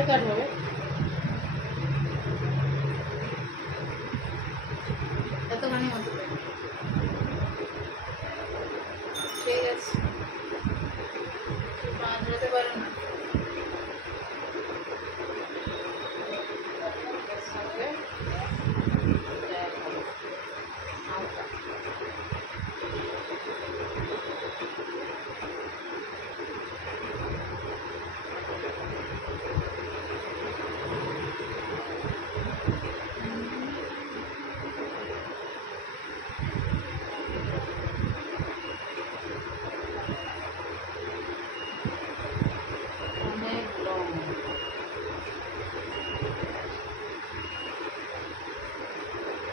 Layer কাট হবে। এতখানি মতো ঠিক আছে, যেতে পারে না।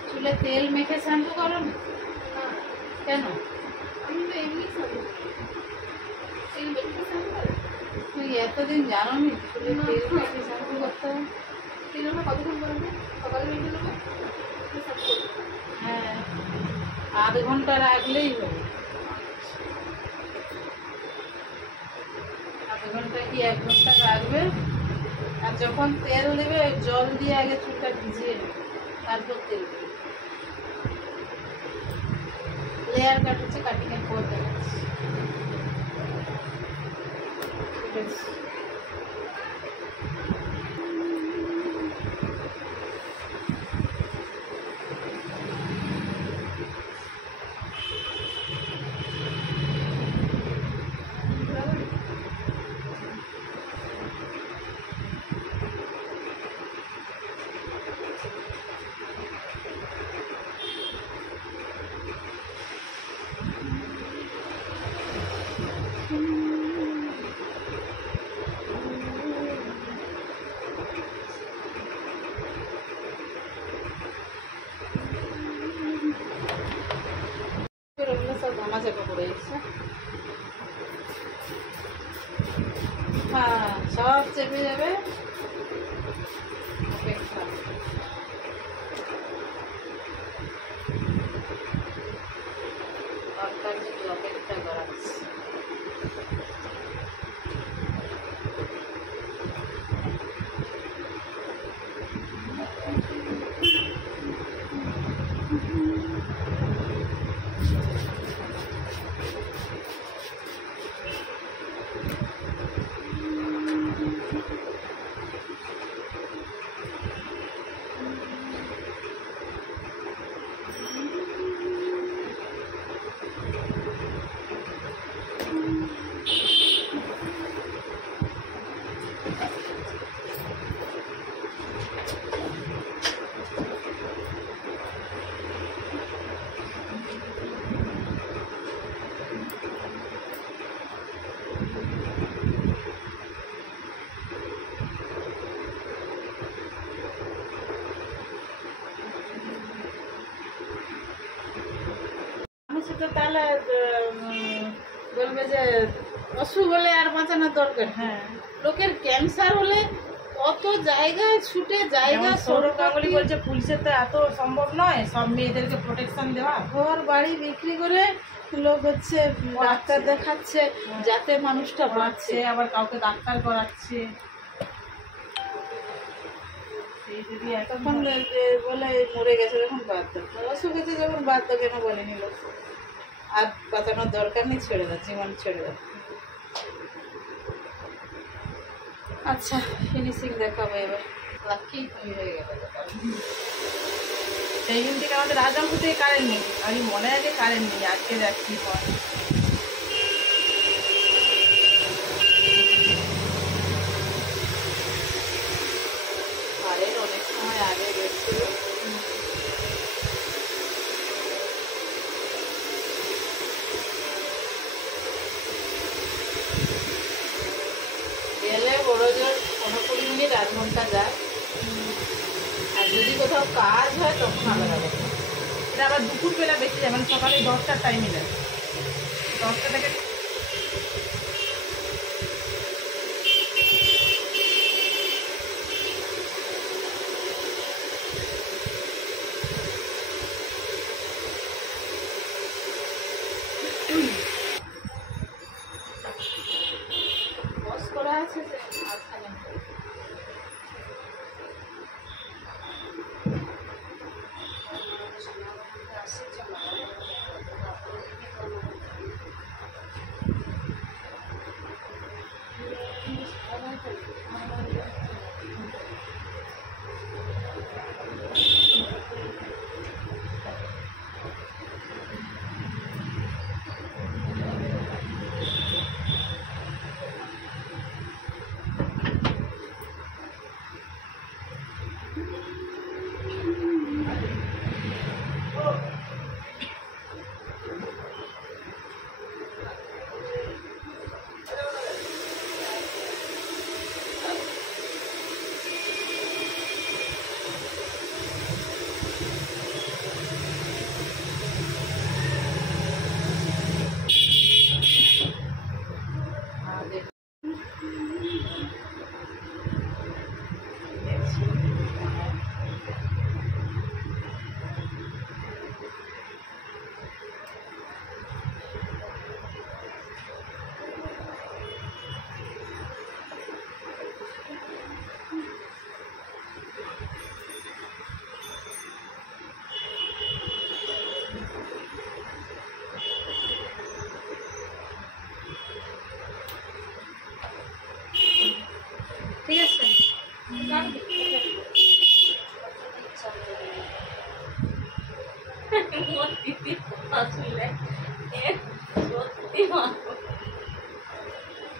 চুলে তেল মেখে শ্যাম্পু করো না? কেন? আমি তো এমনি শ্যাম্পু তেল মেখে শ্যাম্পু করি। তুই এতদিন জানো নি চুলে তেল মেখে শ্যাম্পু করতে হবে? তেল আমরা কতক্ষণ করবো? সকালে মেখে নেবো, হ্যাঁ, আধ ঘন্টা রাখলেই হবে। আধ ঘন্টা কি 1 ঘন্টা রাখবে, আর যখন তেল দেবে জল দিয়ে আগে চুলটা ভিজিয়ে নেবে, তারপর তেল দেবে। লেয়ার কাট হচ্ছে, কাটিং এর পর দেখাচ্ছি। ঠিক আছে, ওগুলো সব ধামা চাপা পড়ে যাচ্ছে। হ্যাঁ, সব চেপে যাবে। অপেক্ষা, অপেক্ষা করাচ্ছি। তাহলে বলবে যে অসুখ হলে আর বাঁচানোর দরকার। হ্যাঁ, লোকের ক্যান্সার হলে কত জায়গায় ছুটে জায়গা। সৌরভ গাঙ্গুলি বলছে পুলিশের তো এত সম্ভব নয় সব মেয়েদেরকে প্রোটেকশন দেওয়া। ঘর বাড়ি বিক্রি করে লোক হচ্ছে ডাক্তার দেখাচ্ছে যাতে মানুষটা বাঁচছে, আবার কাউকে ডাক্তার করাচ্ছে। তখন বলে মরে গেছে যখন বাধ্য, অসুখ হয়েছে যখন বাধ্য কেন বলেনি লোক। আর বাঁচানোর দরকার নেই, ছেড়ে দাও, জীবন ছেড়ে দাও। আচ্ছা, ফিনিশিং দেখাবো এবার। লাকি তুমি হয়ে গেলে সেই দিন থেকে আমাদের রাজমপুর থেকে কারেন্ট নেই। আমি মনে হয় যে কারেন্ট নেই, আজকে যাচ্ছি পর। কারেন্ট অনেক সময় আগে গেছিল। গেলে বড় জোর 15-20 মিনিট, 1 ঘন্টা যায়। আর যদি কোথাও কাজ হয় তখন আলাদা কথা। এটা আবার দুপুরবেলা বেশি যায়, মানে সকালে 10টার টাইমে যায়। 10টা থেকে বস করা আছে যে মাঝখানে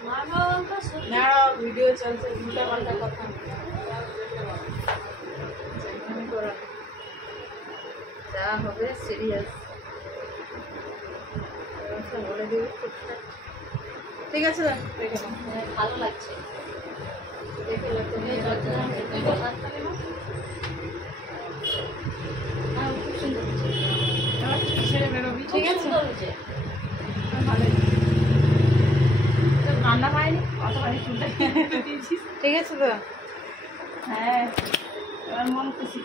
মা বাবা সত্যি না ভিডিও চলছে উল্টা পাল্টা কথা যেমন করা যা হবে সিরিয়াস বলে দিবি টুকটাক। ঠিক আছে দাও রেখে দাও ভালো লাগছে। দেখে লাগতো তুমি যতটা তুমি বসার থাকে না খুব সুন্দর হচ্ছে। এবার ছেড়ে বেরোবি। ঠিক আছে সুন্দর হচ্ছে। ভালোই। তোর ঠান্ডা পায়নি অতখানি চুলটা কেটে দিয়েছিস। ঠিক আছে তো হ্যাঁ এবার মন খুশি।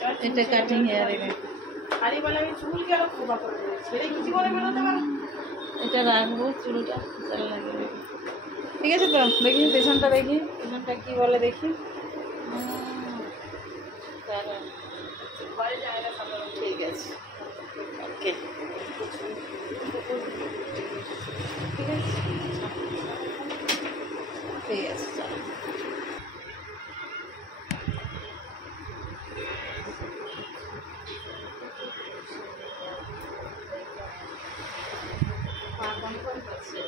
এবার চুল এটা ছেড়ে কাটিং বেরোতে হেয়ার পারবি। খালি বলে আমি চুল কেন খোপা করে দেবো ছেড়ে কিছু করে বেরোতে পারো। এটা রাখবো চুলটা চাল লাগবে ঠিক আছে তো দেখি পেছনটা দেখি পেছনটা কি বলে দেখি ঘরে জায়গা সাধারণ। ঠিক আছে ওকে ঠিক আছে ঠিক আছে চলো পা কনকন করছে।